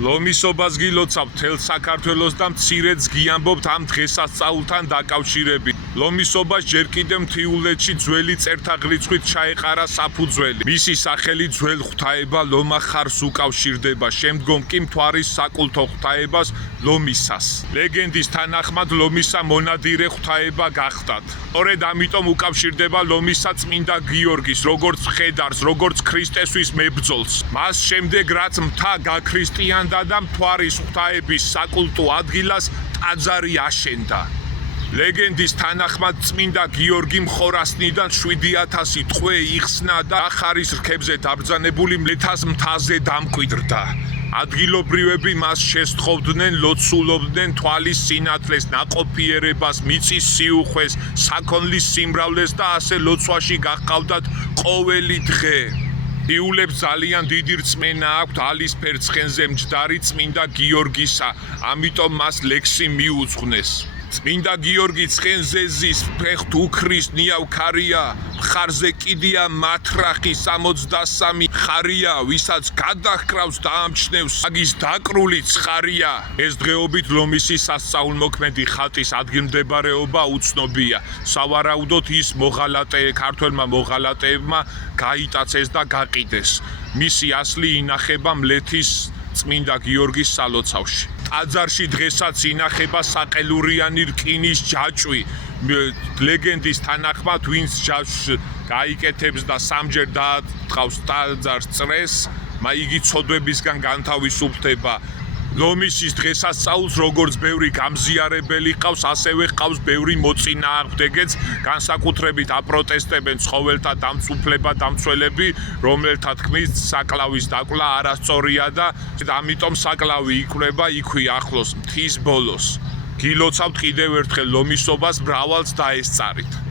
ლომისობას გილოცავ მთელ საქართველოს და მცირედს გიამბობთ ამ დღესასწაულთან დაკავშირებით. ლომისობას ჯერ კიდევ მთიულეთში ძველი წერთაღრიცხვით ჩაეყარა საფუძველი. მისი სახელი ძველ ღვთაება ლომახარს უკავშირდება, შემდგომ კი მთვარის საკულტო ღვთაებას ლომისას. ლეგენდის თანახმად ლომისა მონადირე ღვთაება გახდათ. სწორედ ამიტომ უკავშირდება ლომისა წმინდა გიორგის, როგორც მხედარს, როგორც ქრისტესთვის მებრძოლს. მას შემდეგ რაც მთა გაქრისტიანდა და მთვარის ღვთაების საკულტო ადგილას ტაძარი აშენდა. ლეგენდის თანახმად წმინდა გიორგი მხორასნიდან 7000 ტყვე იხსნა და ახარის რქებზე დაბრძანებული მლეთას მთაზე დამკვიდრდა. ადგილობრივები მას შესთხოვდნენ, ლოცულობდნენ თვალის სინათლეს, ნაყოფიერებას, მიწის სიუხვეს, საქონლის სიმრავლეს და ასე ლოცვაში გაჰყავდათ ყოველი დღე. მთიულებს ძალიან დიდი რწმენა აქვთ ალისფერ ცხენზე მჯდარი წმინდა გიორგისა, ამიტომ მას ლექსი მიუძღვნეს. წმინდა გიორგი ცხენზე ზის, ფეხთ უქრის ნიავ ქარია, მხარზე კიდია მათრახი 63 ხარია, ვისაც გადაჰკრავს და ამჩნევს აგის დაკრული ცხარია. ეს დღეობით ლომისის სასწაულმოქმედი ხატის ადგილმდებარეობა უცნობია. სავარაუდოდ ის ქართველმა მოღალატეებმა გაიტაცეს და გაყიდეს. მისი ასლი ინახება მლეთის წმინდა გიორგის სალოცავში. ტაძარში დღესაც ინახება საყელურიანი რკინის ჯაჭვი. ლეგენდის თანახმად, ვინც ჯაჭვს გაიკეთებს და სამჯერ დაატყავს ტაძარს წრეს, იგი ცოდვებისგან განთავისუფლდება. ლომისის დღესასწაულს როგორც ბევრი გამზიარებელი ყავს, ასევე ყავს ბევრი მოწინააღმდეგეც, განსაკუთრებით აპროტესტებენ ცხოველთა დამცველები, რომელთა თქმით საკლავის დაკლა არასწორია და ამიტომ საკლავი იკვლება იქვე ახლოს მთის ბოლოს. გილოცავთ კიდევ ერთხელ ლომისობას, მრავალს დაესწარით.